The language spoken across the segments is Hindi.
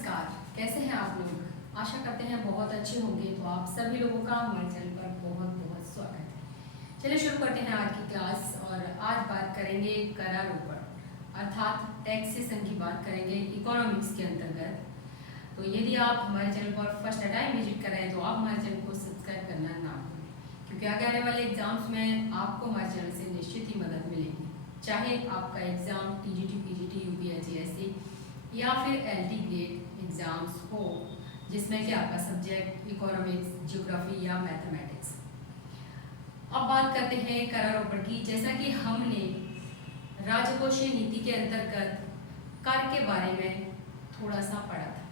नमस्कार, कैसे हैं आप लोग। आशा करते हैं बहुत अच्छे होंगे। तो आप सभी लोगों का हमारे चैनल पर बहुत बहुत स्वागत है। चलिए शुरू करते हैं आज की क्लास। और आज बात करेंगे करारोपण अर्थात टैक्सेशन की बात करेंगे इकोनॉमिक्स के अंतर्गत। तो यदि आप हमारे चैनल पर फर्स्ट टाइम विजिट कर रहे हैं तो आप हमारे चैनल को सब्सक्राइब करना ना भूलें, क्योंकि आगे आने वाले एग्जाम्स में आपको हमारे चैनल से निश्चित ही मदद मिलेगी। चाहे आपका एग्जाम टीजीटी, पीजीटी, यूपीएससी या फिर एलटी ग्रेड एग्जाम्स हो, जिसमें कि आपका सब्जेक्ट इकोनॉमिक्स, ज्योग्राफी या मैथमेटिक्स। अब बात करते हैं करारोपण की। जैसा कि हमने राजकोषीय नीति के अंतर्गत कर के बारे में थोड़ा सा पढ़ा था,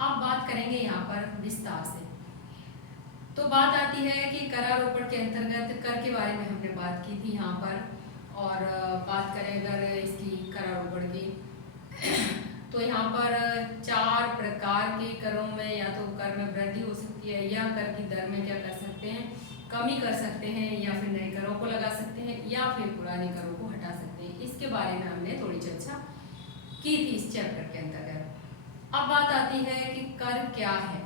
अब बात करेंगे यहाँ पर विस्तार से। तो बात आती है कि करारोपण के अंतर्गत कर के बारे में हमने बात की थी यहाँ पर। और बात करें अगर इसकी करारोपण की तो यहाँ पर 4 प्रकार के करों में या तो कर में वृद्धि हो सकती है, या कर की दर में क्या कर सकते हैं, कमी कर सकते हैं, या फिर नए करों को लगा सकते हैं, या फिर पुराने करों को हटा सकते हैं। इसके बारे में हमने थोड़ी चर्चा की थी इस चैप्टर के अंतर्गत। अब बात आती है कि कर क्या है।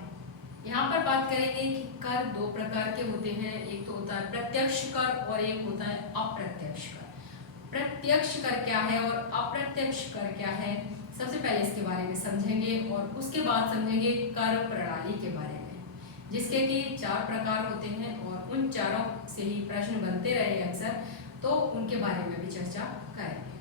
यहाँ पर बात करेंगे कि कर 2 प्रकार के होते हैं। एक तो होता है प्रत्यक्ष कर और एक होता है अप्रत्यक्ष कर। प्रत्यक्ष कर क्या है और अप्रत्यक्ष कर क्या है, सबसे पहले इसके बारे में समझेंगे और उसके बाद समझेंगे कर प्रणाली के बारे में, जिसके कि 4 प्रकार होते हैं और उन चारों से ही प्रश्न बनते रहे अक्सर, तो उनके बारे में भी चर्चा करेंगे।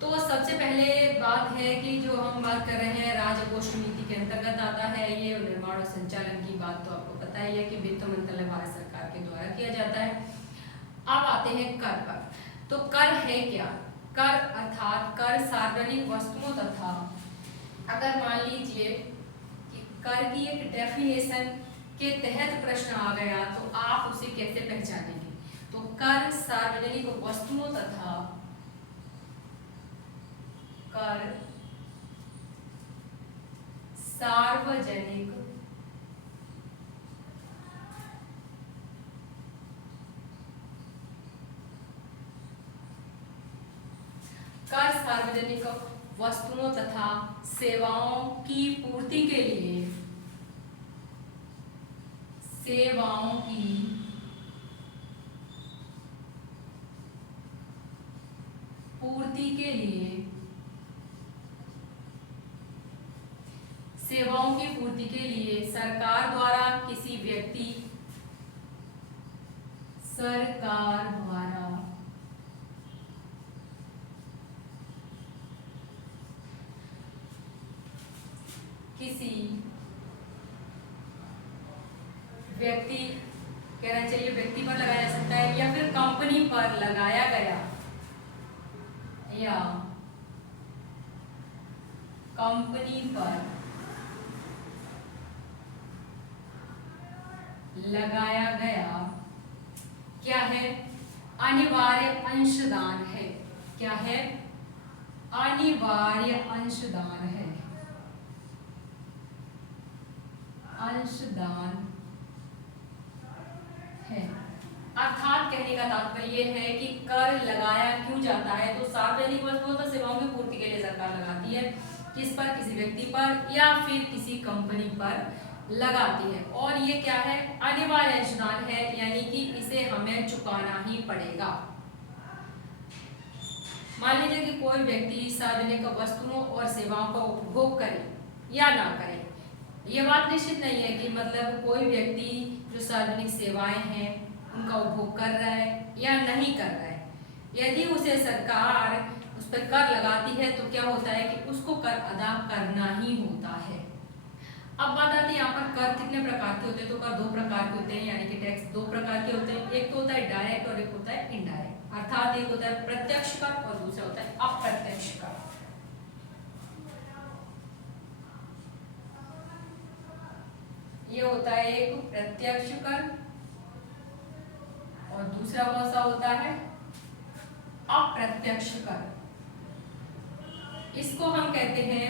तो सबसे पहले बात है कि जो हम बात कर रहे हैं राजकोषीय नीति के अंतर्गत आता है। ये निर्माण और संचालन की बात तो आपको पता ही है कि वित्त मंत्रालय भारत सरकार के द्वारा किया जाता है। अब आते हैं कर पर। तो कर है क्या। कर अर्थात कर सार्वजनिक वस्तुओं तथा, अगर मान लीजिए कि कर की एक डेफिनेशन के तहत प्रश्न आ गया तो आप उसे कैसे पहचानेंगे। तो कर सार्वजनिक वस्तुओं तथा कर सार्वजनिक कर सार्वजनिक वस्तुओं तथा सेवाओं की पूर्ति के लिए, सेवाओं की पूर्ति के लिए, सेवाओं की पूर्ति के लिए सरकार द्वारा किसी व्यक्ति, सरकार द्वारा किसी व्यक्ति, कहना चाहिए व्यक्ति पर लगाया जा सकता है, या फिर कंपनी पर लगाया गया, या कंपनी पर लगाया गया क्या है, अनिवार्य अंशदान है। क्या है, अनिवार्य अंशदान है, अंशदान है। अर्थात कहने का तात्पर्य है कि कर लगाया क्यों जाता है। तो सार्वजनिक वस्तुओं तो सेवाओं की पूर्ति के लिए सरकार लगाती है, किस पर, किसी व्यक्ति पर या फिर किसी कंपनी पर लगाती है। और ये क्या है, अनिवार्य अंशदान है, यानी कि इसे हमें चुकाना ही पड़ेगा। मान लीजिए कि कोई व्यक्ति सार्वजनिक वस्तुओं और सेवाओं का उपभोग करे या ना करे, ये बात निश्चित नहीं है कि मतलब कोई व्यक्ति जो सार्वजनिक सेवाएं हैं उनका उपभोग कर रहा है या नहीं कर रहा है। यदि उसे सरकार उस पर कर लगाती है तो क्या होता है कि उसको कर अदा करना ही होता है। अब बात आती है यहाँ पर कर कितने प्रकार के होते हैं। तो कर 2 प्रकार के होते हैं, यानी कि टैक्स 2 प्रकार के होते हैं। एक तो होता है डायरेक्ट और एक होता है इनडायरेक्ट। अर्थात एक होता है प्रत्यक्ष कर और दूसरा होता है अप्रत्यक्ष कर। ये होता है एक प्रत्यक्ष कर और दूसरा कौन सा होता है, अप्रत्यक्ष कर। इसको हम कहते हैं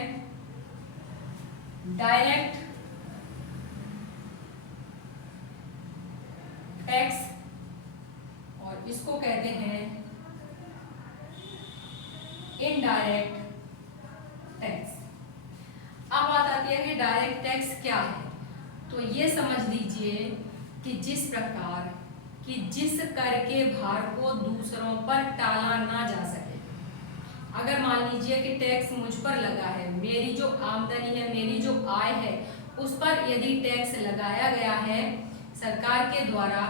डायरेक्ट टैक्स और इसको कहते हैं इनडायरेक्ट टैक्स। अब बात आती है कि डायरेक्ट टैक्स क्या है। तो ये समझ लीजिए कि जिस प्रकार कि जिस कर के भार को दूसरों पर टाला ना जा सके। अगर मान लीजिए कि टैक्स मुझ पर लगा है, मेरी जो आमदनी है, मेरी जो आय है, उस पर यदि टैक्स लगाया गया है सरकार के द्वारा,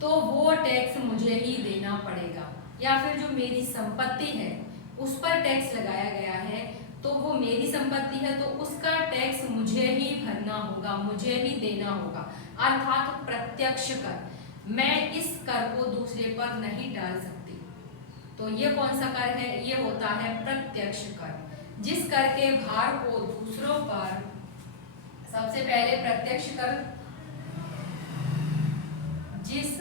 तो वो टैक्स मुझे ही देना पड़ेगा। या फिर जो मेरी संपत्ति है उस पर टैक्स लगाया गया है, तो वो मेरी संपत्ति है तो उसका टैक्स मुझे ही भरना होगा, मुझे ही देना होगा, अर्थात प्रत्यक्ष कर। मैं इस कर को दूसरे पर नहीं डाल सकती। तो ये कौन सा कर है? ये होता है प्रत्यक्ष कर। जिस कर के भार को दूसरों पर, सबसे पहले प्रत्यक्ष कर, जिस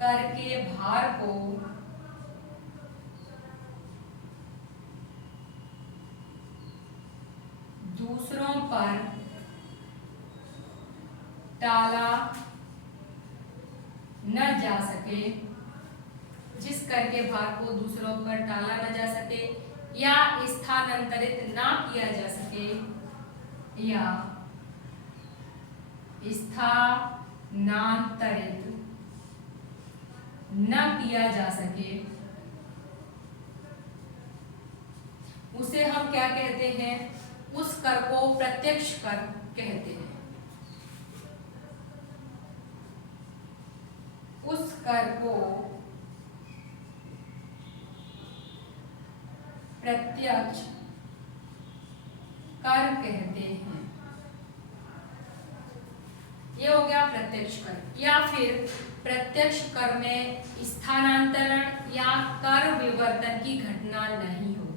कर के भार को दूसरों पर टाला न जा सके, जिस कर के भार को दूसरों पर टाला न जा सके या स्थानांतरित ना किया जा सके, या स्थानांतरित न किया जा सके, उसे हम क्या कहते हैं? उस कर को प्रत्यक्ष कर कहते हैं। उस कर को प्रत्यक्ष कर कहते हैं। ये हो गया प्रत्यक्ष कर। या फिर प्रत्यक्ष कर में स्थानांतरण या कर विवर्तन की घटना नहीं होती।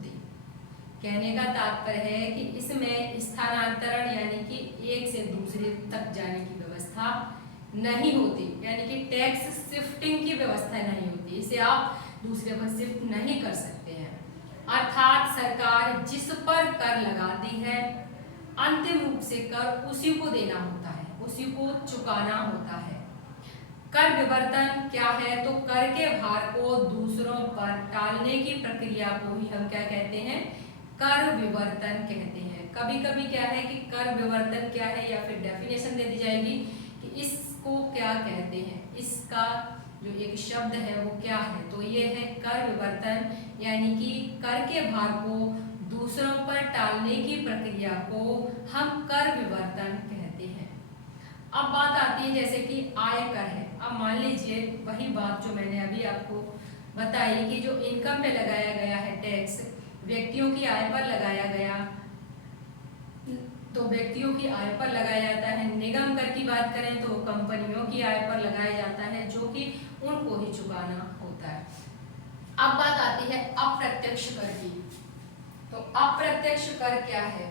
कहने का तात्पर्य है कि इसमें स्थानांतरण यानी कि एक से दूसरे तक जाने की व्यवस्था नहीं होती, यानी कि टैक्स शिफ्टिंग की व्यवस्था नहीं होती। इसे आप दूसरे पर शिफ्ट नहीं कर सकते हैं। अर्थात सरकार जिस पर कर लगाती है, अंतिम रूप से कर उसी को देना होता है, उसी को चुकाना होता है। कर विवर्तन क्या है? तो कर के भार को दूसरों पर टालने की प्रक्रिया को ही हम क्या कहते हैं? कर विवर्तन कहते हैं। कभी कभी क्या है कि कर विवर्तन क्या है, या फिर डेफिनेशन दे दी जाएगी कि इसको क्या कहते हैं, इसका जो एक शब्द है वो क्या है। तो ये है कर विवर्तन, यानी कि कर के भार को दूसरों पर टालने की प्रक्रिया को हम कर विवर्तन कहते हैं। अब बात आती है जैसे कि आय कर है। अब मान लीजिए वही बात जो मैंने अभी आपको बताई कि जो इनकम पे लगाया गया है टैक्स, व्यक्तियों की आय पर लगाया गया, तो व्यक्तियों की आय पर लगाया जाता है। निगम कर की बात करें तो कंपनियों की आय पर लगाया जाता है, जो कि उनको ही चुकाना होता है। अब बात आती है अप्रत्यक्ष कर की। तो अप्रत्यक्ष कर क्या है?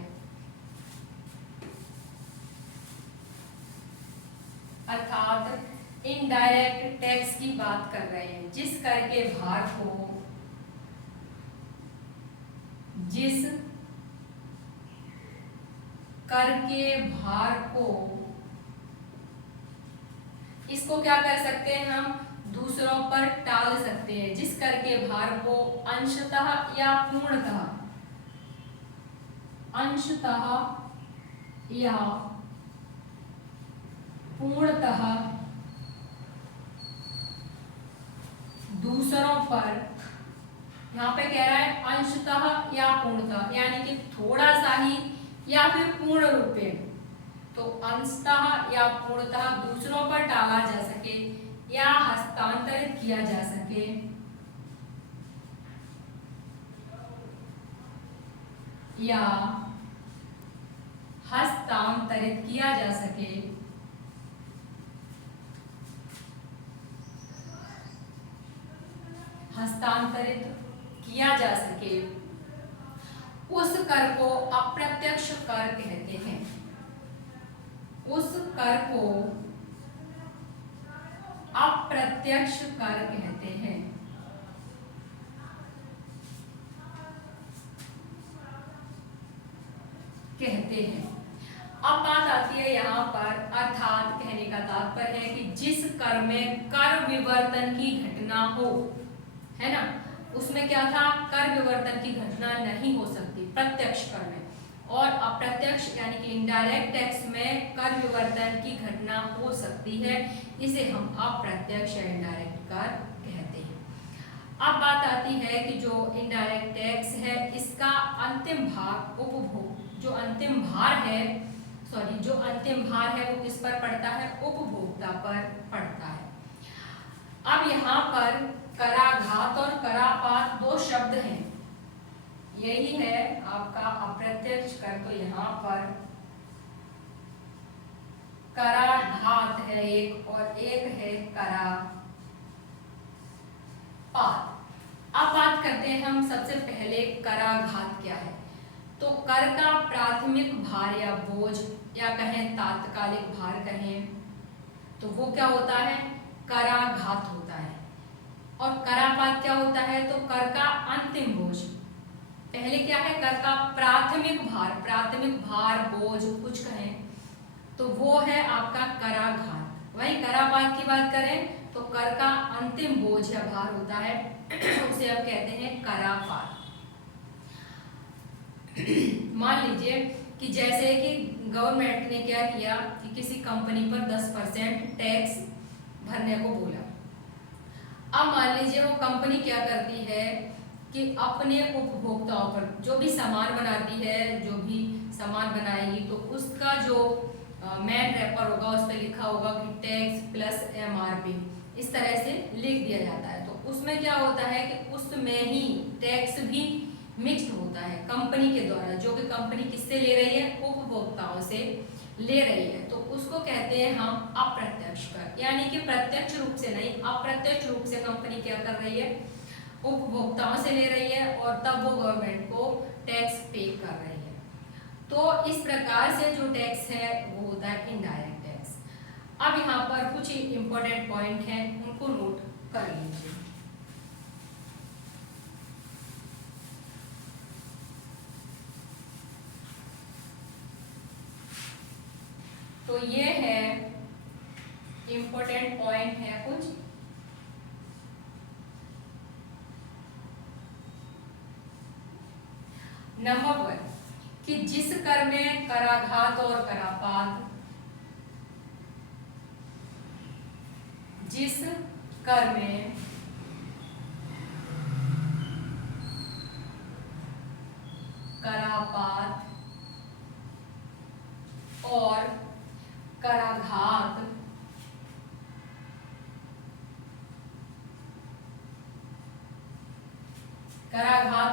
अर्थात इनडायरेक्ट टैक्स की बात कर रहे हैं। जिस कर के भार को, जिस कर के भार को, इसको क्या कर सकते हैं हम? दूसरों पर टाल सकते हैं। जिस कर के भार को अंशतः या पूर्णतः, अंशतः या पूर्णतः दूसरों पर, यहाँ पे कह रहा है अंशतः या पूर्णतः, यानी कि थोड़ा सा ही या फिर पूर्ण रूपेण। तो अंशतः या पूर्णतः दूसरों पर टाला जा सके या हस्तांतरित किया जा सके, या हस्तांतरित किया जा सके, हस्तांतरित किया जा सके, उस कर को अप्रत्यक्ष कर कहते हैं। उस कर को अप्रत्यक्ष कर कहते हैं। अब बात आती है यहाँ पर, अर्थात कहने का तात्पर्य है कि जिस कर में कर विवर्तन की घटना हो, है ना, उसमें क्या था? कर विवर्तन की घटना नहीं हो सकती प्रत्यक्ष कर में। और अप्रत्यक्ष यानी कि इनडायरेक्ट टैक्स में कर विवर्तन की घटना हो सकती है, इसे हम अप्रत्यक्ष या इनडायरेक्ट कर कहते हैं। अब बात आती है कि जो इनडायरेक्ट टैक्स है इसका अंतिम भाग उपभोग जो अंतिम भार है वो किस पर पड़ता है? उपभोक्ता पर पड़ता है। अब यहाँ पर कराघात और करापात दो शब्द हैं, यही है आपका अप्रत्यक्ष कर। तो यहाँ पर कराघात है एक और एक है करापात। अब बात करते हैं हम सबसे पहले कराघात क्या है। तो कर का प्राथमिक भार या बोझ या कहें तात्कालिक भार कहें तो वो क्या होता है? कराघात होता है। और करापात क्या होता है? तो कर का अंतिम बोझ। पहले क्या है? कर का प्राथमिक भार बोझ कुछ कहें तो वो है आपका कराघात। वही करापात की बात करें तो कर का अंतिम बोझ या भार होता है उसे अब कहते हैं करापात। मान लीजिए कि जैसे कि गवर्नमेंट ने क्या किया कि किसी कंपनी पर 10% टैक्स भरने को बोला। अब मान लीजिए वो कंपनी क्या करती है कि अपने उपभोक्ताओं पर जो भी सामान बनाती है, जो भी सामान बनाएगी तो उसका जो मैन रैपर होगा उस पर लिखा होगा कि टैक्स प्लस MRP, इस तरह से लिख दिया जाता है। तो उसमें क्या होता है कि उसमें ही टैक्स भी मिक्स होता है कंपनी के द्वारा, जो कि कंपनी किससे ले रही है? उपभोक्ताओं से ले रही है। तो उसको कहते हैं हम अप्रत्यक्ष कर, यानी कि प्रत्यक्ष रूप से नहीं, अप्रत्यक्ष रूप से कंपनी क्या कर रही है? उपभोक्ताओं से ले रही है और तब वो गवर्नमेंट को टैक्स पे कर रही है। तो इस प्रकार से जो टैक्स है वो होता है इनडायरेक्ट टैक्स। अब यहाँ पर कुछ इंपॉर्टेंट पॉइंट हैं, उनको नोट कर लीजिए। तो ये है इंपॉर्टेंट पॉइंट है कुछ। नंबर 1 कि जिस कर में कराघात और करापात, जिस कर में करापात और कराघात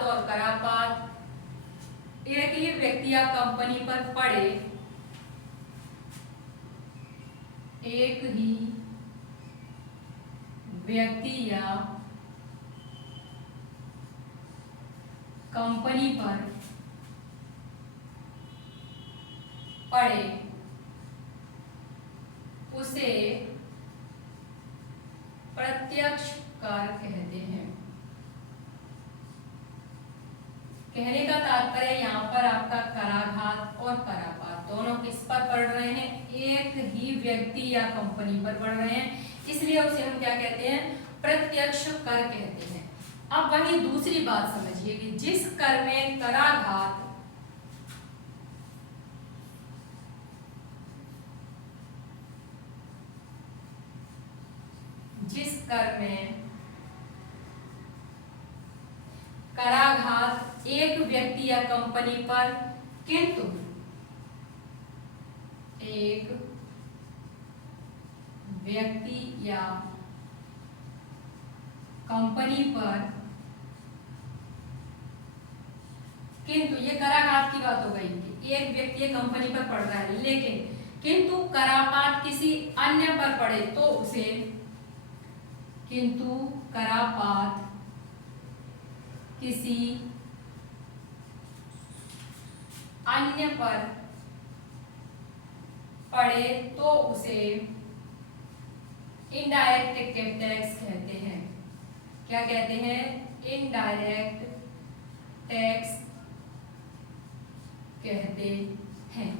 और करापात एक ही व्यक्ति या कंपनी पर पड़े, एक ही व्यक्ति या कंपनी पर पड़े उसे प्रत्यक्ष कर कहते हैं। कहने का तात्पर्य यहाँ पर आपका कराघात और करापात दोनों किस पर पड़ रहे हैं? एक ही व्यक्ति या कंपनी पर पड़ रहे हैं, इसलिए उसे हम क्या कहते हैं? प्रत्यक्ष कर कहते हैं। अब वही दूसरी बात समझिए कि जिस कर में कराघात जिस कर में कराघात एक व्यक्ति या कंपनी पर, किंतु एक व्यक्ति या कंपनी पर, किंतु ये कराघात की बात हो गई कि एक व्यक्ति या कंपनी पर पड़ रहा है, लेकिन किंतु करापात किसी अन्य पर पड़े तो उसे, किंतु करापात किसी अन्य पर पड़े तो उसे इनडायरेक्ट टैक्स कहते हैं। क्या कहते हैं? इनडायरेक्ट टैक्स कहते हैं।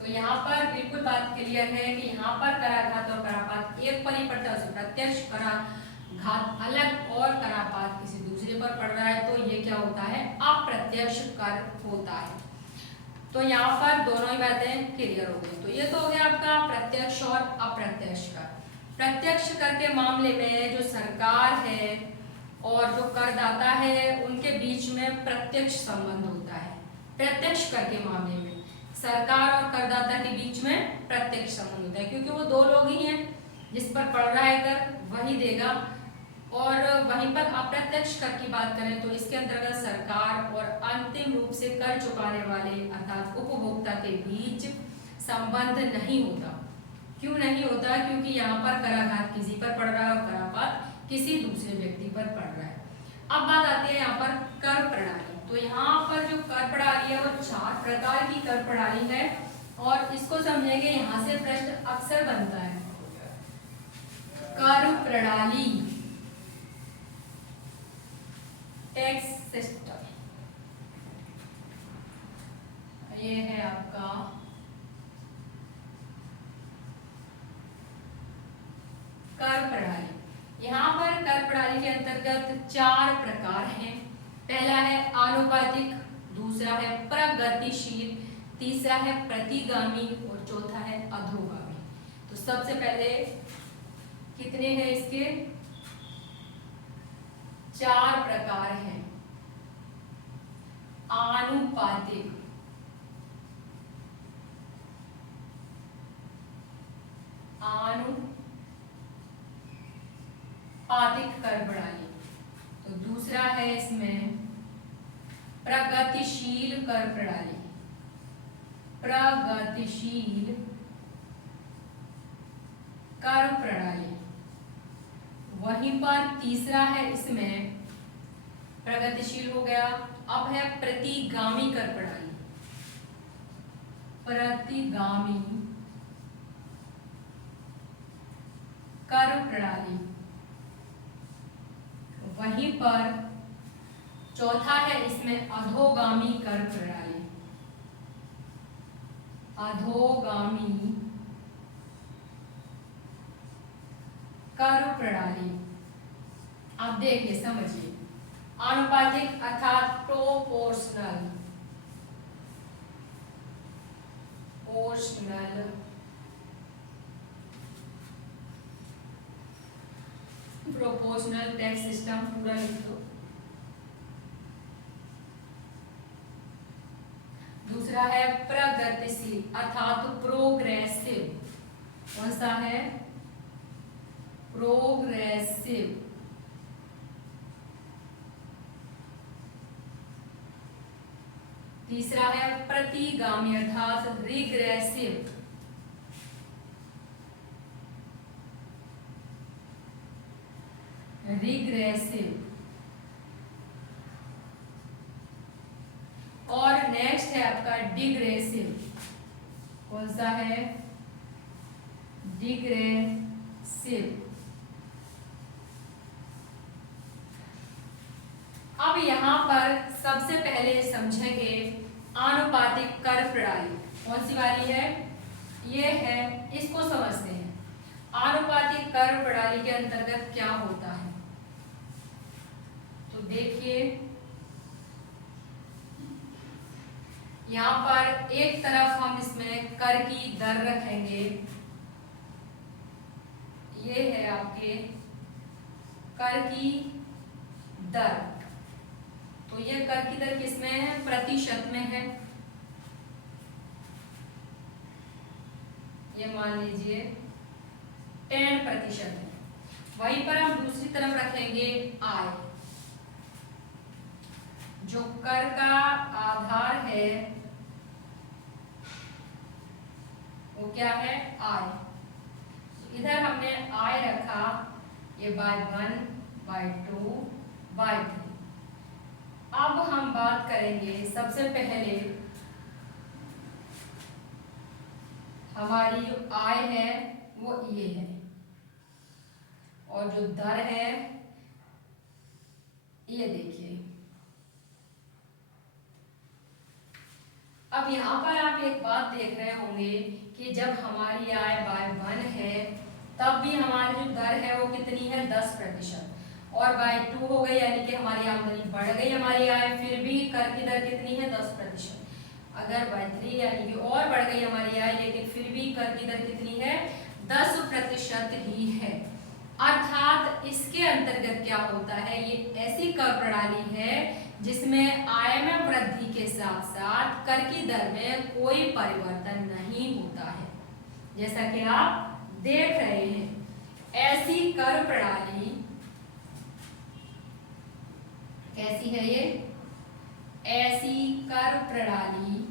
तो यहाँ पर बिल्कुल बात क्लियर है कि यहाँ पर कराघात और करापात एक पर ही पड़ता है, उसे प्रत्यक्ष कराघात अलग और करापात किसी दूसरे पर पड़ रहा है तो ये क्या होता है? अप्रत्यक्ष कर होता है। तो यहाँ पर दोनों ही बातें क्लियर हो गई। तो ये तो हो गया आपका प्रत्यक्ष और अप्रत्यक्ष कर। प्रत्यक्ष कर के मामले में जो सरकार है और जो करदाता है उनके बीच में प्रत्यक्ष संबंध होता है। प्रत्यक्ष कर के मामले में सरकार और करदाता के बीच में प्रत्यक्ष संबंध होता है, क्योंकि वो दो लोग ही हैं, जिस पर पड़ रहा है कर वही देगा। और वहीं पर अप्रत्यक्ष कर की बात करें तो इसके अंतर्गत सरकार और अंतिम रूप से कर चुकाने वाले अर्थात उपभोक्ता के बीच संबंध नहीं होता। क्यों नहीं होता? क्योंकि यहाँ पर कराघात किसी पर पड़ रहा है और करापात किसी दूसरे व्यक्ति पर पड़ रहा है। अब बात आती है यहाँ पर कर प्रणाली। तो यहाँ पर जो कर प्रणाली है वो 4 प्रकार की कर प्रणाली है और इसको समझेंगे। यहाँ से प्रश्न अक्सर बनता है। कर प्रणाली, टैक्स सिस्टम, ये है आपका कर प्रणाली। यहाँ पर कर प्रणाली के अंतर्गत 4 प्रकार हैं। पहला है आनुपातिक, दूसरा है प्रगतिशील, तीसरा है प्रतिगामी और चौथा है अधोगामी। तो सबसे पहले कितने हैं इसके? 4 प्रकार हैं। आनुपातिक, आनुपातिक कर प्रणाली। तो दूसरा है इसमें प्रगतिशील कर प्रणाली, प्रगतिशील कर प्रणाली। वहीं पर तीसरा है इसमें प्रगतिशील हो गया। अब है प्रतिगामी कर प्रणाली, प्रतिगामी कर प्रणाली। वहीं पर चौथा है इसमें अधोगामी कर प्रणाली, अधोगामी कर प्रणाली। अब देखिए समझिए, आनुपातिक अर्थात प्रोपोर्शनल, प्रोपोर्शनल टैक्स सिस्टम पूरा लिख दो। दूसरा है प्रगतिशील अर्थात प्रोग्रेसिव। कौन सा है? प्रोग्रेसिव। तीसरा है प्रतिगामी अर्थात रिग्रेसिव। रिग्रेसिव। और नेक्स्ट है आपका डिग्रेसिव। कौन सा है? डिग्रेसिव। अब यहाँ पर सबसे पहले समझेंगे आनुपातिक कर प्रणाली। कौन सी वाली है? ये है, इसको समझते हैं। आनुपातिक कर प्रणाली के अंतर्गत क्या होता है? तो देखिए, यहाँ पर एक तरफ हम इसमें कर की दर रखेंगे। ये है आपके कर की दर। तो ये कर की दर किसमें है? प्रतिशत में है। ये मान लीजिए 10% है। वहीं पर हम दूसरी तरफ रखेंगे आय। जो कर का आधार है वो क्या है? आय। इधर हमने आय रखा, ये बाय 1, बाय 2, बाय 3। अब हम बात करेंगे, सबसे पहले हमारी जो आय है वो ये है और जो दर है ये देखिए। अब यहाँ पर आप एक बात देख रहे होंगे कि जब हमारी आय बाय 1 है तब भी हमारी जो दर है वो कितनी है? 10%। और बाय 2 हो गई, यानी कि हमारी आमदनी बढ़ गई हमारी आय, फिर भी कर की दर कितनी है? 10%। अगर बाय 3 यानी कि और बढ़ गई हमारी आय, लेकिन फिर भी कर की दर कितनी है, 10% ही है। अर्थात इसके अंतर्गत क्या होता है, ये ऐसी कर प्रणाली है जिसमें आय में वृद्धि के साथ साथ कर की दर में कोई परिवर्तन नहीं होता है। जैसा कि आप देख रहे हैं, ऐसी कर प्रणाली कैसी है ये, ऐसी कर प्रणाली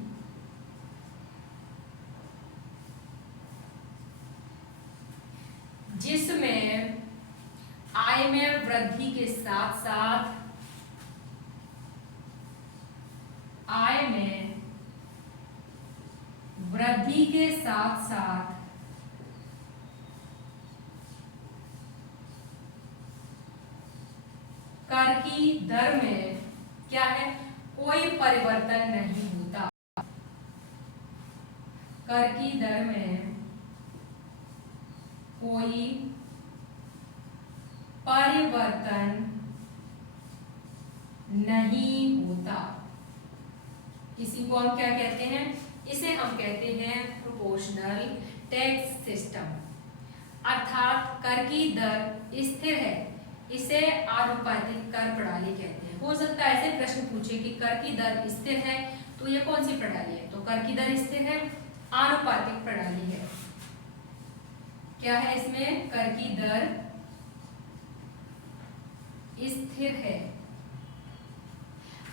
जिसमें आय में वृद्धि के साथ साथ आय में वृद्धि के साथ साथ कर की दर में क्या है, कोई परिवर्तन नहीं होता। कर की दर में कोई परिवर्तन नहीं होता। इसी को हम क्या कहते हैं, इसे हम कहते हैं प्रोपोर्शनल टैक्स सिस्टम। अर्थात कर की दर स्थिर है, इसे आनुपातिक कर प्रणाली कहते हैं। हो सकता है ऐसे प्रश्न पूछे कि कर की दर स्थिर है तो ये कौन सी प्रणाली है, तो कर की दर स्थिर है, आनुपातिक प्रणाली है। क्या है इसमें, कर की दर स्थिर है।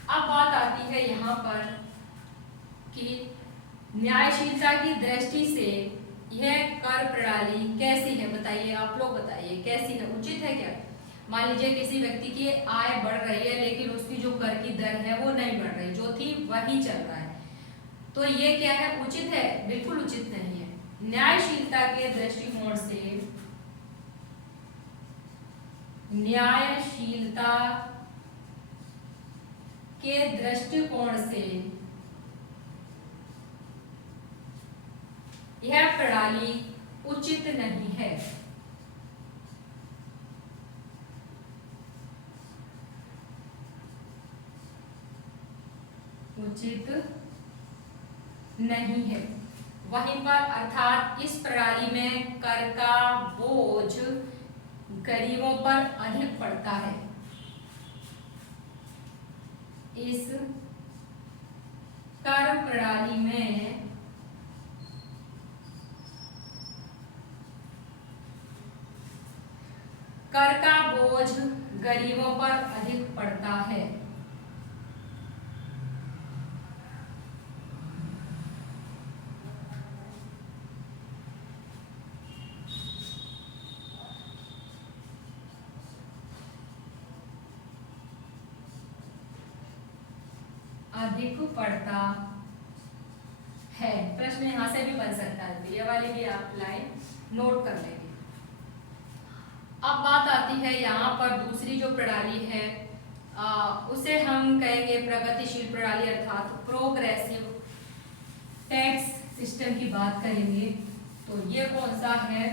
अब बात आती है यहाँ पर कि न्यायशीलता की दृष्टि से यह कर प्रणाली कैसी है, बताइए, आप लोग बताइए कैसी है, उचित है क्या। मान लीजिए किसी व्यक्ति की आय बढ़ रही है लेकिन उसकी जो कर की दर है वो नहीं बढ़ रही, जो थी वही चल रहा है, तो ये क्या है, उचित है, बिल्कुल उचित नहीं है। न्यायशीलता के दृष्टिकोण से, न्यायशीलता के दृष्टिकोण से यह प्रणाली उचित नहीं है। उचित नहीं है। वहीं पर अर्थात इस प्रणाली में कर का बोझ गरीबों पर अधिक पड़ता है। इस कर प्रणाली में कर का बोझ गरीबों पर अधिक पड़ता है। अधिक पड़ता है। प्रश्न यहां से भी बन सकता है, ये वाली भी आप लाइन नोट कर लेंगे। अब बात आती है यहाँ पर दूसरी जो प्रणाली है उसे हम कहेंगे प्रगतिशील प्रणाली, अर्थात प्रोग्रेसिव टैक्स सिस्टम की बात करेंगे। तो ये कौन सा है,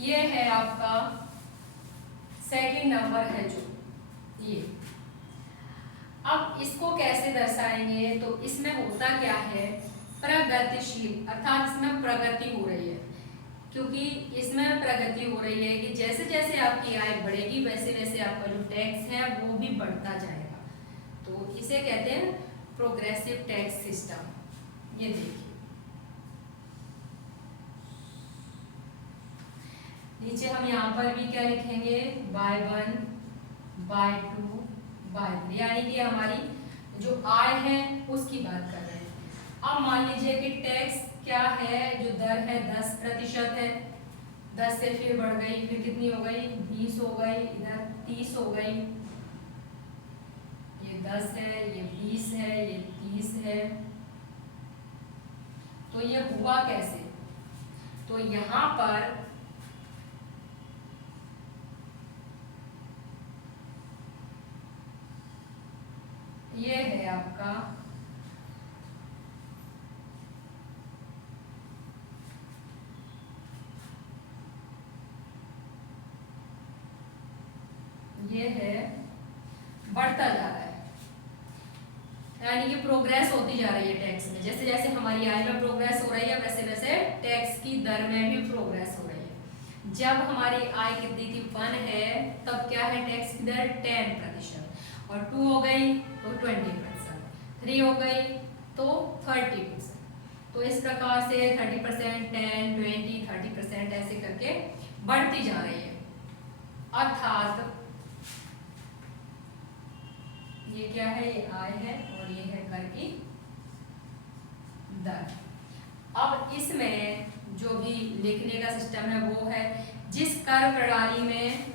ये है आपका सेकंड नंबर है जो ये। अब इसको कैसे दर्शाएंगे, तो इसमें होता क्या है, प्रगतिशील, अर्थात इसमें प्रगति हो रही है, क्योंकि इसमें प्रगति हो रही है कि जैसे जैसे आपकी आय बढ़ेगी वैसे वैसे आपका जो टैक्स है वो भी बढ़ता जाएगा। तो इसे कहते हैं प्रोग्रेसिव टैक्स सिस्टम। ये देखिए नीचे हम यहाँ पर भी क्या लिखेंगे, बाय 1 बाय 2 बाय 3, यानी कि हमारी जो आय है उसकी बात कर रहे हैं। अब मान लीजिए कि टैक्स क्या है, जो दर है 10% है, 10 से फिर बढ़ गई, फिर कितनी हो गई, 20 हो गई, इधर 30 हो गई, ये 10 है, ये 20 है, ये 30 है। तो ये हुआ कैसे, तो यहाँ पर ये है आपका ये है बढ़ता जा रहा है, यानी कि प्रोग्रेस होती जा रही है टैक्स में। जैसे जैसे हमारी आय में प्रोग्रेस हो रही है वैसे वैसे टैक्स की दर में भी प्रोग्रेस हो रही है। जब हमारी आय कितनी थी 1 है, तब क्या है टैक्स की दर 10%, और 2 हो गई तो 20%, 3 हो गई तो 30%। तो इस प्रकार से 30%, 10, 20, 30% ऐसे करके बढ़ती जा रही है। अर्थात ये क्या है, ये आय है और ये है कर की दर। अब इसमें जो भी लिखने का सिस्टम है वो है, जिस कर प्रणाली में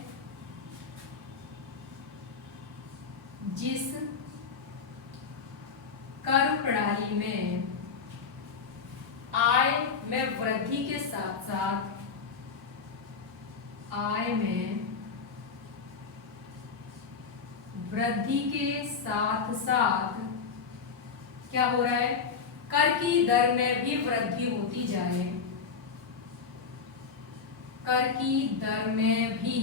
आय में वृद्धि के साथ साथ क्या हो रहा है, कर की दर में भी वृद्धि होती जाए, कर की दर में भी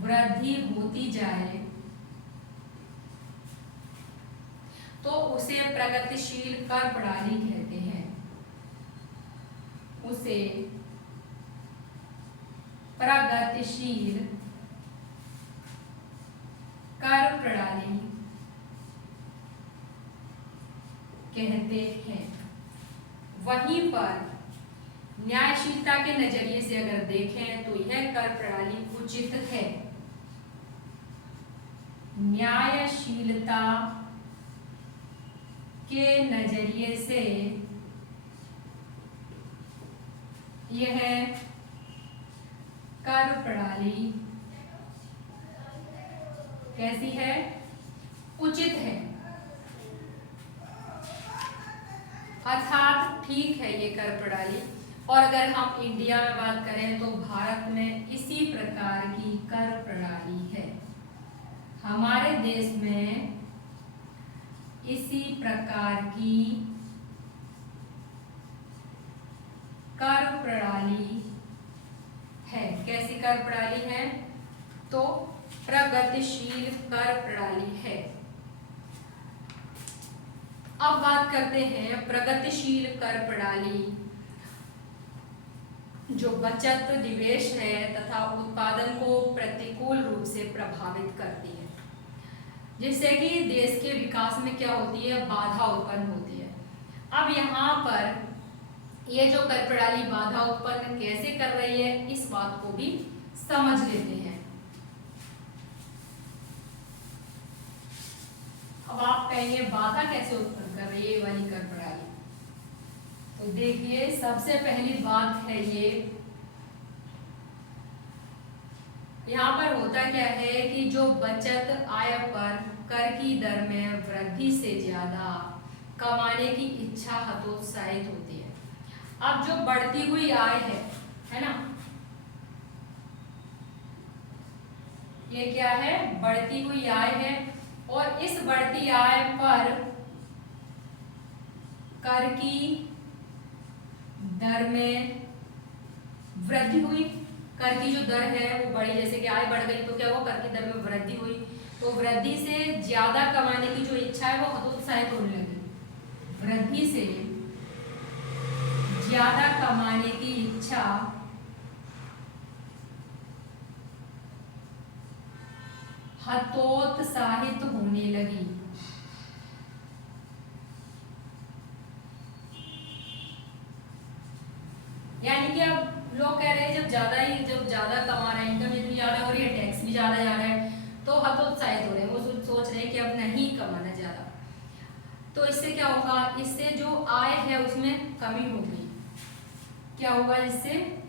वृद्धि होती जाए तो उसे प्रगतिशील कर प्रणाली कहते हैं। उसे प्रगतिशील कर प्रणाली कहते हैं। वहीं पर न्यायशीलता के नजरिए से अगर देखें तो यह कर प्रणाली उचित है। न्यायशीलता के नजरिए से यह कर प्रणाली कैसी है, उचित है, अर्थात ठीक है ये कर प्रणाली। और अगर हम इंडिया में बात करें तो भारत में इसी प्रकार की कर प्रणाली है। हमारे देश में इसी प्रकार की कर प्रणाली है। कैसी कर प्रणाली है, तो प्रगतिशील कर प्रणाली है। अब बात करते हैं प्रगतिशील कर प्रणाली जो बचत, निवेश है तथा उत्पादन को प्रतिकूल रूप से प्रभावित करती है, जिससे कि देश के विकास में क्या होती है, बाधा उत्पन्न होती है। अब यहाँ पर ये जो कर प्रणाली बाधा उत्पन्न कैसे कर रही है, इस बात को भी समझ लेते हैं। अब आप कहेंगे बाधा कैसे उत्पन्न कर रही है ये वाली कर प्रणाली, तो देखिए सबसे पहली बात है ये, यहाँ पर होता क्या है कि जो बचत आय पर कर की दर में वृद्धि से ज्यादा कमाने की इच्छा हतोत्साहित होती है। अब जो बढ़ती हुई आय है ना, ये क्या है, बढ़ती हुई आय है, और इस बढ़ती आय पर कर की दर में वृद्धि हुई। कर की जो दर है वो बढ़ी, जैसे कि आय बढ़ गई तो क्या हुआ, कर की दर में वृद्धि हुई, तो वृद्धि से ज्यादा कमाने की जो इच्छा है वो हतोत्साहित होने लगी। वृद्धि से ज्यादा कमाने की इच्छा हतोत्साहित होने लगी। यानी कि अब लोग कह रहे हैं जब ज्यादा कमा रहे हैं, इनकम जितनी ज्यादा हो रही है, टैक्स भी ज्यादा जा रहा है, तो हतोत्साहित हो रहे हैं, वो सोच रहे हैं कि अब नहीं कमाना ज्यादा। तो इससे क्या होगा, इससे जो आय है उसमें कमी होगी। क्या होगा, इससे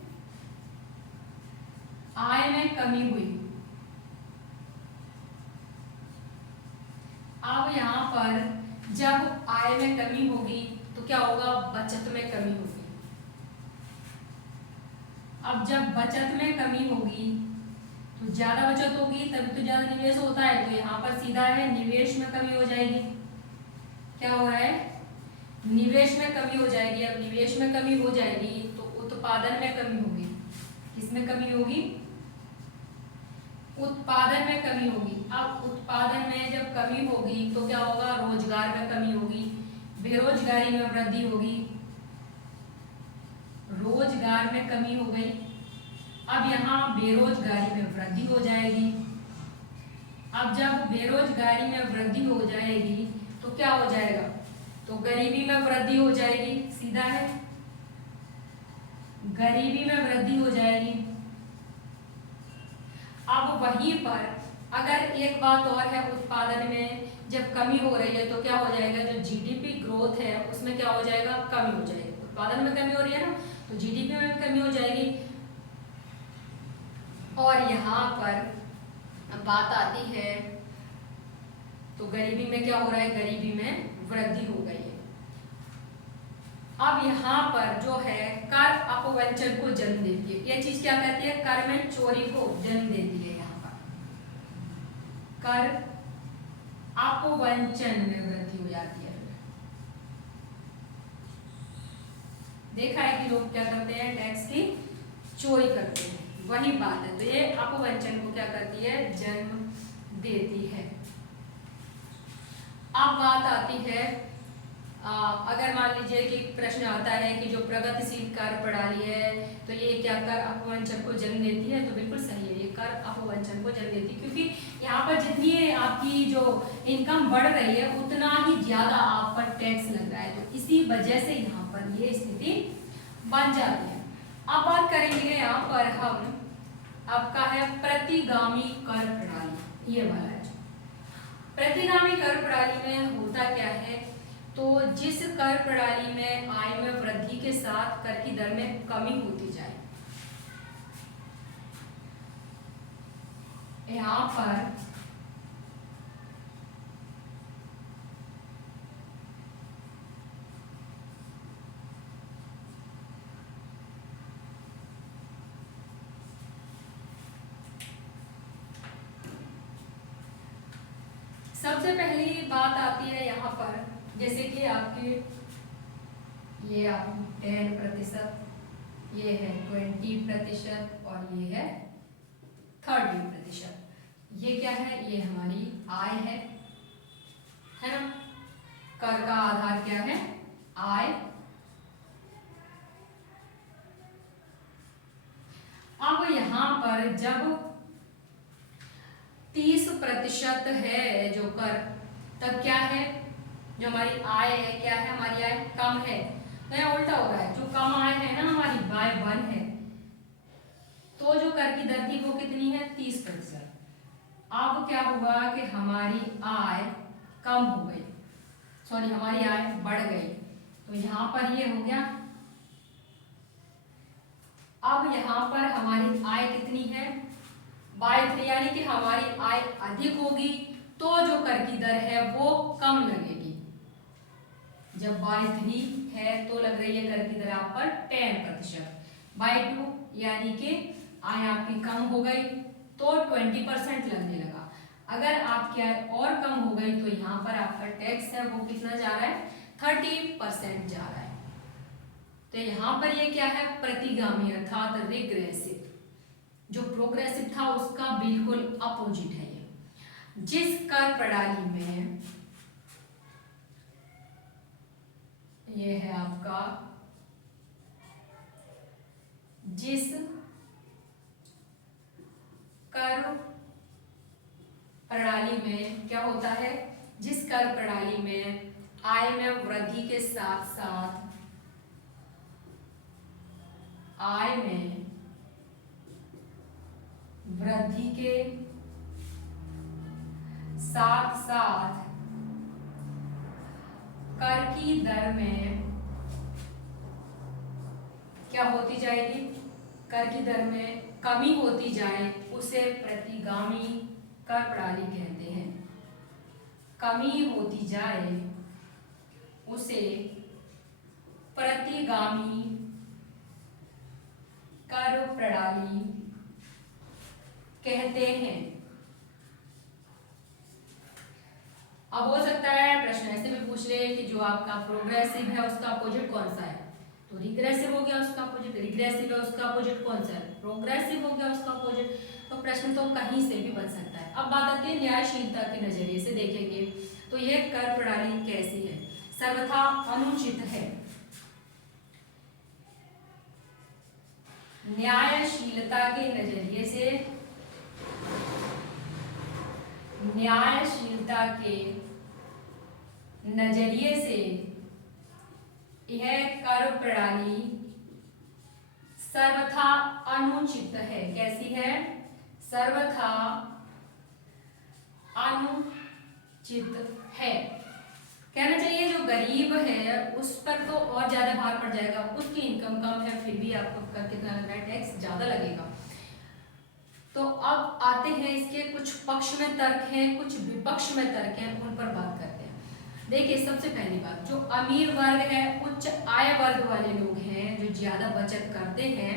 आय में कमी हुई। अब यहाँ पर जब आय में कमी होगी तो क्या होगा, बचत में कमी होगी। अब जब बचत में कमी होगी तो ज्यादा बचत होगी तभी तो ज्यादा निवेश होता है, तो यहाँ पर सीधा है निवेश में कमी हो जाएगी। क्या हो रहा है, निवेश में कमी हो जाएगी। अब निवेश में कमी हो जाएगी तो उत्पादन में कमी होगी। किसमें कमी होगी, उत्पादन में कमी होगी। अब उत्पादन में जब कमी होगी तो क्या होगा, रोजगार में कमी होगी, बेरोजगारी में वृद्धि होगी, रोजगार में कमी हो गई। अब यहाँ बेरोजगारी में वृद्धि हो जाएगी। अब जब बेरोजगारी में वृद्धि हो जाएगी तो क्या हो जाएगा, तो गरीबी में वृद्धि हो जाएगी, सीधा है, गरीबी में वृद्धि हो जाएगी। अब वहीं पर अगर एक बात और है, उत्पादन में जब कमी हो रही है तो क्या हो जाएगा, जो जीडीपी ग्रोथ है उसमें क्या हो जाएगा, कमी हो जाएगी। उत्पादन में कमी हो रही है ना, तो जीडीपी में कमी हो जाएगी। और यहाँ पर बात आती है तो गरीबी में क्या हो रहा है, गरीबी में वृद्धि हो गई है। अब यहाँ पर जो है कर अपवंचन को जन्म देती है। ये चीज क्या कहती है, कर में चोरी को जन्म देती है। यहाँ पर कर अपवंचन में वृद्धि हो जाती है। देखा है कि लोग क्या करते हैं, टैक्स की चोरी करते हैं, वही बात है। तो ये अपवंचन को क्या करती है, जन्म देती है। अब बात आती है, अगर मान लीजिए कि प्रश्न आता है कि जो प्रगतिशील कर प्रणाली है तो ये क्या कर अपवंचन को जन्म देती है, तो बिल्कुल सही है, ये कर अपवंचन को जन्म देती है। क्योंकि यहाँ पर जितनी आपकी जो इनकम बढ़ रही है उतना ही ज्यादा आप पर टैक्स लग रहा है, तो इसी वजह से यहाँ पर ये स्थिति बन जाती है। अब बात करेंगे यहाँ पर हम, आपका है प्रतिगामी कर प्रणाली, ये वाला है। प्रतिगामी कर प्रणाली में होता क्या है, तो जिस कर प्रणाली में आय में वृद्धि के साथ कर की दर में कमी होती जाए, यहाँ पर सबसे पहली बात आती है यहाँ पर, जैसे कि आपके ये आप 10%, ये है 20% और ये है 30%। ये क्या है, ये हमारी आय है ना। कर का आधार क्या है, आय। अब यहाँ पर जब 30% है जो कर, तब क्या है, जो हमारी आय है क्या है, हमारी आय कम है। तो यहाँ उल्टा हो रहा है, जो कम आय है ना हमारी बाय 1 है, तो जो कर की दर थी वो कितनी है, 30%। अब क्या हुआ कि हमारी आय कम हो गई, सॉरी हमारी आय बढ़ गई, तो यहाँ पर ये हो गया। अब यहाँ पर हमारी आय कितनी है, बाय 3, यानी कि हमारी आय अधिक होगी तो जो कर की दर है वो कम लगेगी। जब बाय 3 है तो लग रही है कर की दर आप पर 10%, बाय 2 यानी कि आय आपकी कम हो गई तो 20% लगने लगा। अगर आपकी आय और कम हो गई तो यहाँ पर आपका टैक्स है वो कितना जा रहा है, 30% जा रहा है। तो यहाँ पर ये क्या है, प्रतिगामी अर्थात रिग्रेसिव। जो प्रोग्रेसिव था उसका बिल्कुल अपोजिट है ये। जिस कर प्रणाली में ये है आपका, जिस कर प्रणाली में क्या होता है, जिस कर प्रणाली में आय में वृद्धि के साथ साथ आय में वृद्धि के साथ साथ कर की दर में क्या होती जाएगी, कर की दर में कमी होती जाए, उसे प्रतिगामी कर प्रणाली कहते हैं। कमी होती जाए उसे प्रतिगामी कर प्रणाली कहते हैं। अब हो सकता है प्रश्न ऐसे भी पूछ ले कि जो आपका प्रोग्रेसिव है उसका अपोजिट कौन सा है, तो रिग्रेसिव हो गया उसका अपोजिट, रिग्रेसिव है उसका अपोजिट कौन सा है, प्रोग्रेसिव हो गया उसका अपोजिट। तो प्रश्न तो कहीं से भी बन सकता है। अब बात आती है न्यायशीलता के नजरिए से देखेंगे तो यह कर प्रणाली कैसी है, सर्वथा अनुचित है। न्यायशीलता के नजरिए से, न्यायशीलता के नजरिए से यह कर प्रणाली सर्वथा अनुचित है। कैसी है? सर्वथा अनुचित है। कहना चाहिए जो गरीब है उस पर तो और ज्यादा भार पड़ जाएगा, उसकी इनकम कम है फिर भी आपको कर कितना लग रहा है, टैक्स ज्यादा लगेगा। तो अब आते हैं इसके कुछ पक्ष में तर्क हैं, कुछ विपक्ष में तर्क हैं, उन पर बात करते हैं। देखिए सबसे पहली बात, जो अमीर वर्ग है, उच्च आय वर्ग वाले लोग हैं जो ज्यादा बचत करते हैं,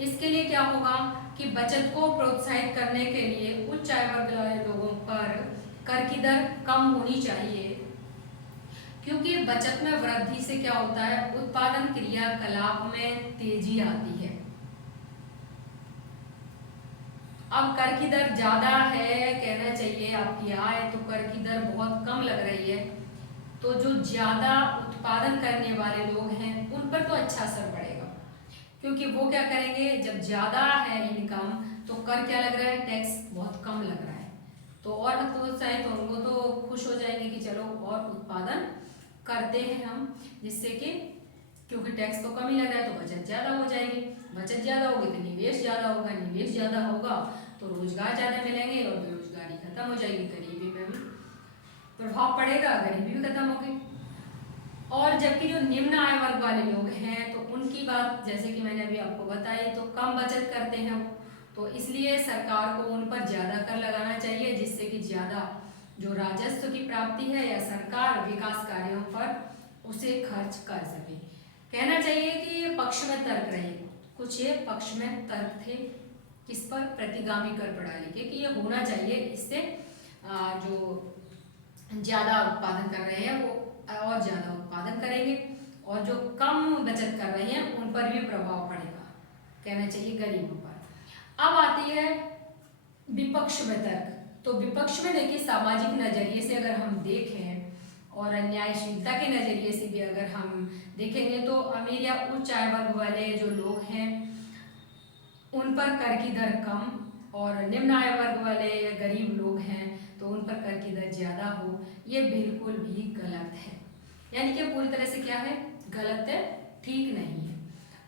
इसके लिए क्या होगा कि बचत को प्रोत्साहित करने के लिए उच्च आय वर्ग वाले लोगों पर कर की दर कम होनी चाहिए, क्योंकि बचत में वृद्धि से क्या होता है, उत्पादन क्रियाकलाप में तेजी आती है। अब कर की दर ज्यादा है, कहना चाहिए आपकी आय तो कर की दर बहुत कम लग रही है, तो जो ज्यादा उत्पादन करने वाले लोग हैं उन पर तो अच्छा असर पड़ेगा, क्योंकि वो क्या करेंगे, जब ज्यादा है इनकम तो कर क्या लग रहा है, टैक्स बहुत कम लग रहा है, तो और प्रोत्साहित तो उनको तो खुश हो जाएंगे कि चलो और उत्पादन करते हैं हम, जिससे कि क्योंकि टैक्स तो कम ही लग रहा है तो बचत ज्यादा हो जाएगी, बचत ज्यादा होगी तो निवेश ज्यादा होगा, निवेश ज्यादा होगा तो रोजगार ज्यादा मिलेंगे और बेरोजगारी खत्म हो जाएगी, गरीबी में भी प्रभाव पड़ेगा, गरीबी भी खत्म होगी। और जबकि जो निम्न आय वर्ग वाले लोग हैं तो उनकी बात जैसे कि मैंने अभी आपको बताई, तो कम बचत करते हैं, तो इसलिए सरकार को उन पर ज्यादा कर लगाना चाहिए, जिससे कि ज्यादा जो राजस्व की प्राप्ति है या सरकार विकास कार्यों पर उसे खर्च कर सके। कहना चाहिए कि ये पक्ष में तर्क रहे, कुछ ये पक्ष में तर्क थे किस पर, प्रतिगामी कर प्रणाली के, कि ये होना चाहिए, इससे जो ज्यादा उत्पादन कर रहे हैं वो और ज्यादा उत्पादन करेंगे और जो कम बचत कर रहे हैं उन पर भी प्रभाव पड़ेगा, कहना चाहिए गरीबों पर। अब आती है विपक्ष में तर्क, तो विपक्ष में देखिए सामाजिक नजरिए से अगर हम देखें और न्यायशीलता के नजरिए से भी अगर हम देखेंगे तो अमीर या उच्च आय वर्ग वाले जो लोग हैं उन पर कर की दर कम, और निम्न आय वर्ग वाले या गरीब लोग हैं तो उन पर कर की दर ज्यादा हो, ये बिल्कुल भी गलत है, यानी कि पूरी तरह से क्या है, गलत है, ठीक नहीं है।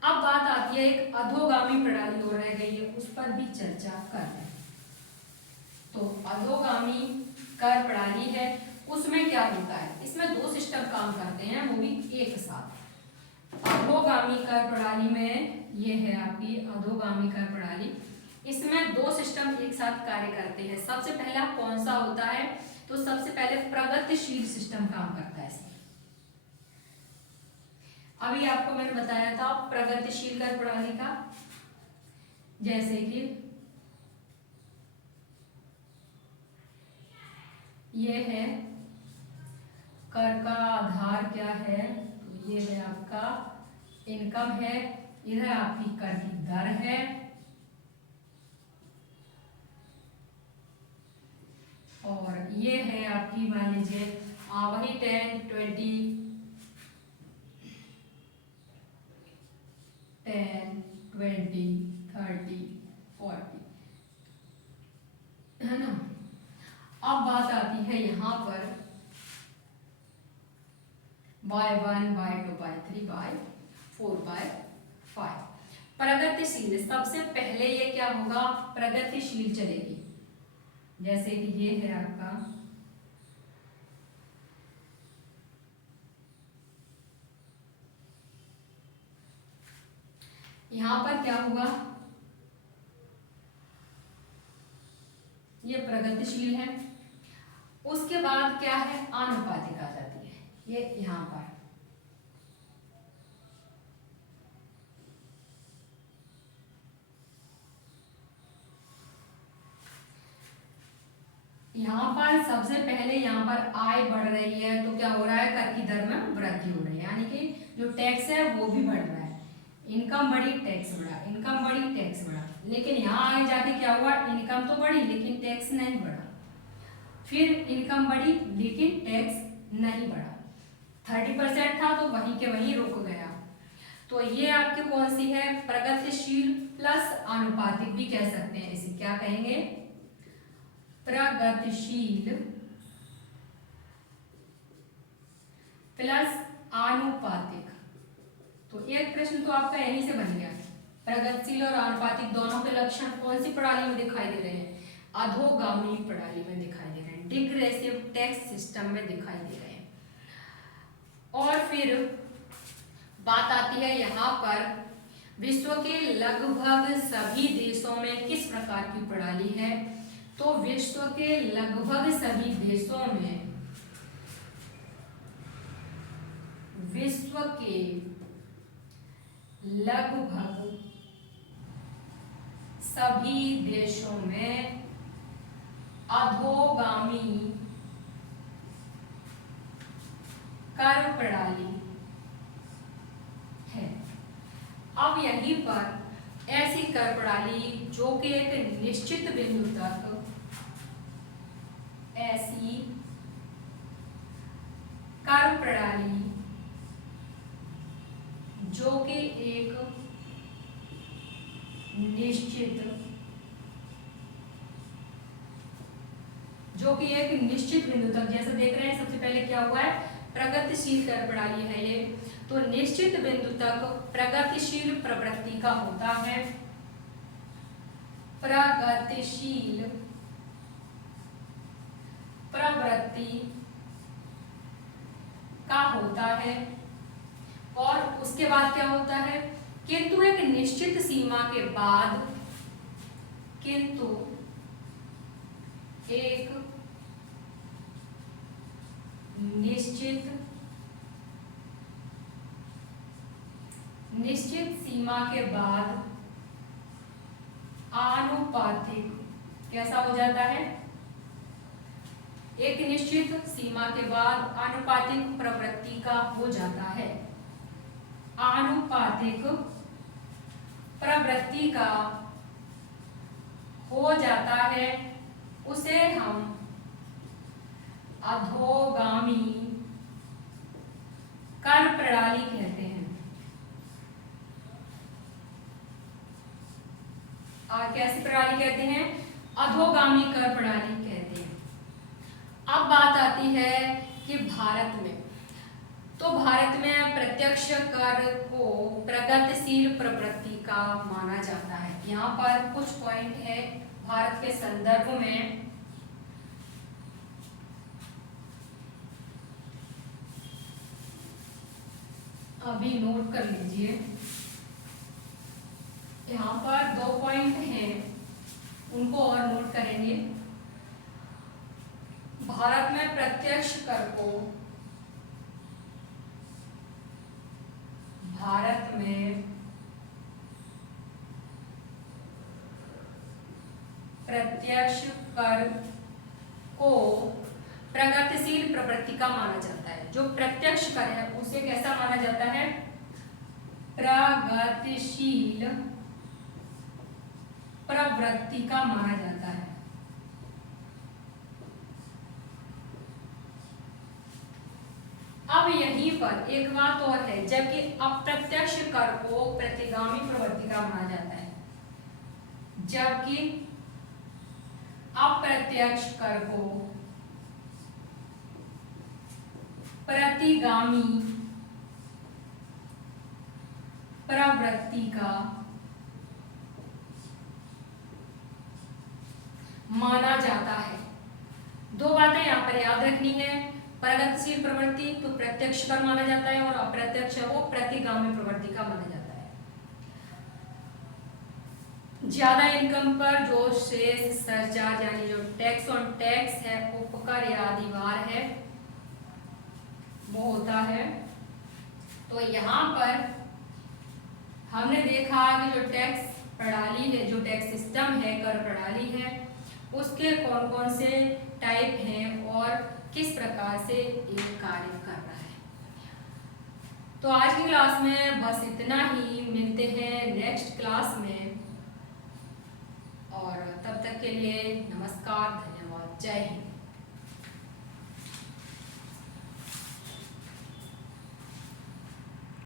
अब बात आती है एक अधोगामी प्रणाली और रह गई है, उस पर भी चर्चा कर रहे हैं। तो अधोगामी कर प्रणाली है, उसमें क्या होता है, इसमें दो सिस्टम काम करते हैं वो भी एक साथ। अधोगामी कर प्रणाली में ये है आपकी अधोगामी कर प्रणाली, इसमें दो सिस्टम एक साथ कार्य करते हैं। सबसे पहला कौन सा होता है, तो सबसे पहले प्रगतिशील सिस्टम काम करता है इसमें। अभी आपको मैंने बताया था प्रगतिशील कर प्रणाली का, जैसे कि ये है कर का आधार क्या है, तो ये है आपका इनकम है, इधर आपकी कर की दर है, और ये है आपकी मान लीजिए वही 10, 20, 10, 20, 30, 40, है ना। अब बात आती है यहाँ पर y1, y2, y3, y4, y5। प्रगतिशील, सबसे पहले ये क्या होगा, प्रगतिशील चलेगी, जैसे कि ये है आपका यहां पर क्या हुआ, ये प्रगतिशील है, उसके बाद क्या है, आनुपातिक आ जाती है, ये यहां पर सबसे पहले यहाँ पर आय बढ़ रही है तो क्या हो रहा है, कर की दर में वृद्धि हो रही है, यानी कि जो टैक्स है वो भी बढ़ रहा है, इनकम बढ़ी टैक्स बढ़ा, इनकम बढ़ी टैक्स बढ़ा। लेकिन यहाँ आगे जाके क्या हुआ, इनकम तो बढ़ी लेकिन टैक्स नहीं बढ़ा, फिर इनकम बढ़ी लेकिन टैक्स नहीं बढ़ा, 30% था तो वहीं के वहीं रुक गया। तो ये आपकी कौन सी है, प्रगतिशील प्लस आनुपातिक भी कह सकते हैं, इसे क्या कहेंगे, प्रगतिशील प्लस आनुपातिक। तो एक प्रश्न तो आपका यहीं से बन गया, प्रगतिशील और आनुपातिक दोनों के लक्षण कौन सी प्रणाली में दिखाई दे रहे हैं, अधोगामी प्रणाली में दिखाई दे रहे हैं, डिग्रेसिव टैक्स सिस्टम में दिखाई दे रहे हैं। और फिर बात आती है यहाँ पर विश्व के लगभग सभी देशों में किस प्रकार की प्रणाली है, तो विश्व के लगभग सभी देशों में, विश्व के लगभग सभी देशों में अधोगामी कर प्रणाली है। अब यहीं पर ऐसी कर प्रणाली जो कि एक निश्चित बिंदु तक, ऐसी कर प्रणाली जो कि एक निश्चित बिंदु तक, जैसे देख रहे हैं सबसे पहले क्या हुआ है, प्रगतिशील कर प्रणाली है ये, तो निश्चित बिंदु तक प्रगतिशील प्रवृत्ति का होता है, प्रगतिशील प्रवृत्ति का होता है। और उसके बाद क्या होता है, किंतु एक निश्चित सीमा के बाद, किंतु एक निश्चित सीमा के बाद आनुपातिक कैसा हो जाता है, एक निश्चित सीमा के बाद आनुपातिक प्रवृत्ति का हो जाता है, आनुपातिक प्रवृत्ति का हो जाता है, उसे हम अधोगामी कर प्रणाली कहते हैं। कैसी प्रणाली कहते हैं, अधोगामी कर प्रणाली कहते हैं। अब बात आती है कि भारत में, तो भारत में प्रत्यक्ष कर को प्रगतिशील प्रवृत्ति का माना जाता है। यहाँ पर कुछ पॉइंट है भारत के संदर्भ में, अभी नोट कर लीजिए। यहाँ पर 2 पॉइंट हैं, उनको और नोट करेंगे। भारत में प्रत्यक्ष कर को, भारत में प्रत्यक्ष कर को प्रगतिशील प्रवृत्ति का माना जाता है। जो प्रत्यक्ष कर है उसे कैसा माना जाता है, प्रगतिशील प्रवृत्ति का माना जाता है। अब यहीं पर एक बात और है, जबकि अप्रत्यक्ष कर को प्रतिगामी प्रवृत्ति का माना जाता है, जबकि अप्रत्यक्ष कर को प्रतिगामी प्रवृत्ति का माना जाता है। 2 बातें यहाँ पर याद रखनी है, प्रगतिशील प्रवृत्ति तो प्रत्यक्ष कर माना जाता है और अप्रत्यक्ष वो प्रतिगामी प्रवृत्ति का माना जाता है। ज्यादा इनकम पर जो शेष सरचार्ज यानी जो टैक्स ऑन टैक्स है, उपकर या अधिभार है, वो होता है। तो यहाँ पर हमने देखा कि जो टैक्स प्रणाली है, जो टैक्स सिस्टम है, कर प्रणाली है, उसके कौन कौन से टाइप हैं और किस प्रकार से ये कार्य कर रहा है। तो आज की क्लास में बस इतना ही, मिलते हैं नेक्स्ट क्लास में। के लिए नमस्कार, धन्यवाद, जय हिंद।